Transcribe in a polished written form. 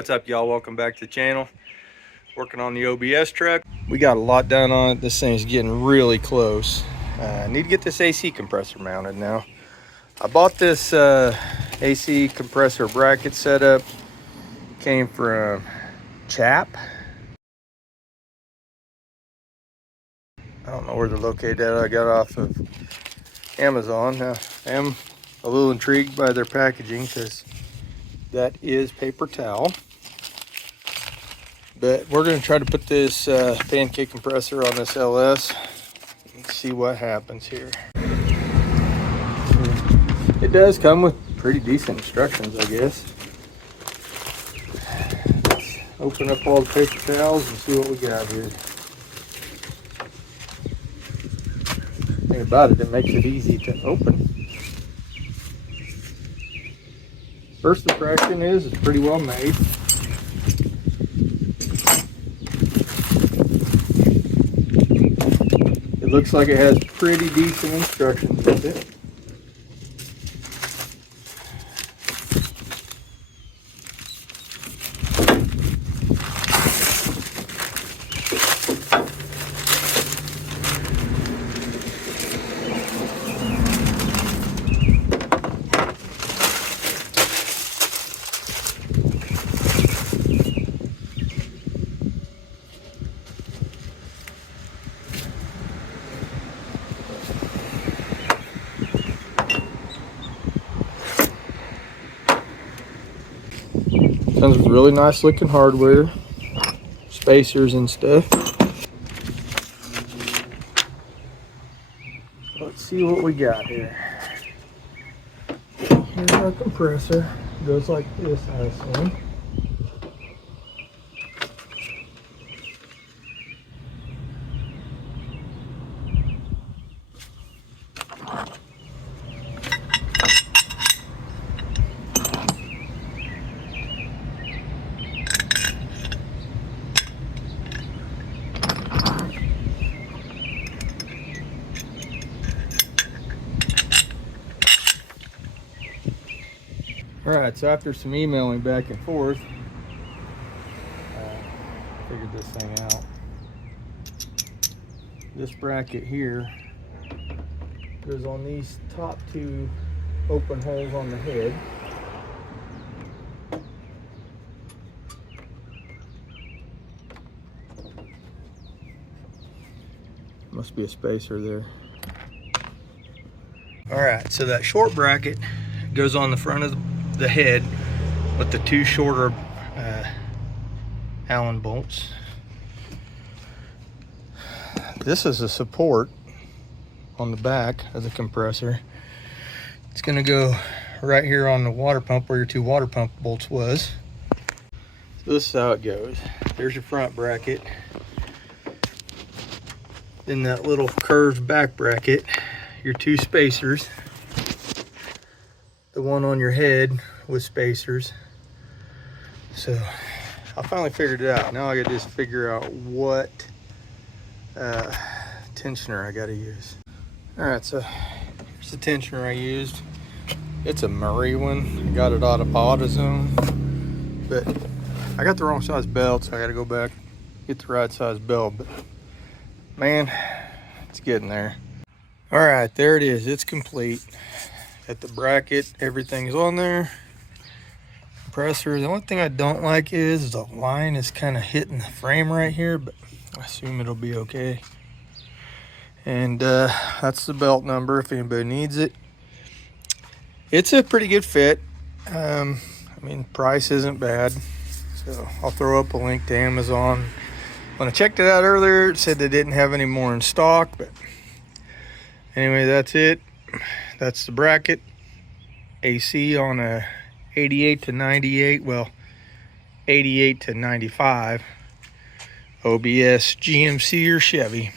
What's up, y'all? Welcome back to the channel. Working on the OBS truck. We got a lot done on it. This thing's getting really close. I need to get this AC compressor mounted now. I bought this AC compressor bracket setup. Came from Chap. I don't know where they're located at. I got it off of Amazon. Now, I am a little intrigued by their packaging because that is paper towel. But we're going to try to put this pancake compressor on this LS and see what happens here. It does come with pretty decent instructions, I guess. Let's open up all the paper towels and see what we got here. The thing about it makes it easy to open. First impression is it's pretty well made. It looks like it has pretty decent instructions with it. Comes with really nice looking hardware, spacers and stuff. Let's see what we got here. Here's our compressor. It goes like this, I assume. Alright, so after some emailing back and forth, figured this thing out. This bracket here goes on these top two open holes on the head. Must be a spacer there. Alright, so that short bracket goes on the front of the head with the two shorter Allen bolts. This is a support on the back of the compressor. It's going to go right here on the water pump where your two water pump bolts was. So this is how it goes. There's your front bracket. Then that little curved back bracket, your two spacers. The one on your head with spacers. So I finally figured it out. Now I gotta just figure out what tensioner I gotta use. All right, so here's the tensioner I used. It's a Murray one. I got it out of AutoZone, but I got the wrong size belt, so I gotta go back get the right size belt. But man, it's getting there. All right, there it is. It's complete. Got the bracket, everything's on there. Compressor. The only thing I don't like is the line is kind of hitting the frame right here, but I assume it'll be okay. And that's the belt number if anybody needs it. It's a pretty good fit. I mean, price isn't bad, so I'll throw up a link to Amazon. When I checked it out earlier, it said they didn't have any more in stock, but anyway, that's it. That's the bracket. AC on a 88 to 98, well, 88 to 95. OBS, GMC or Chevy.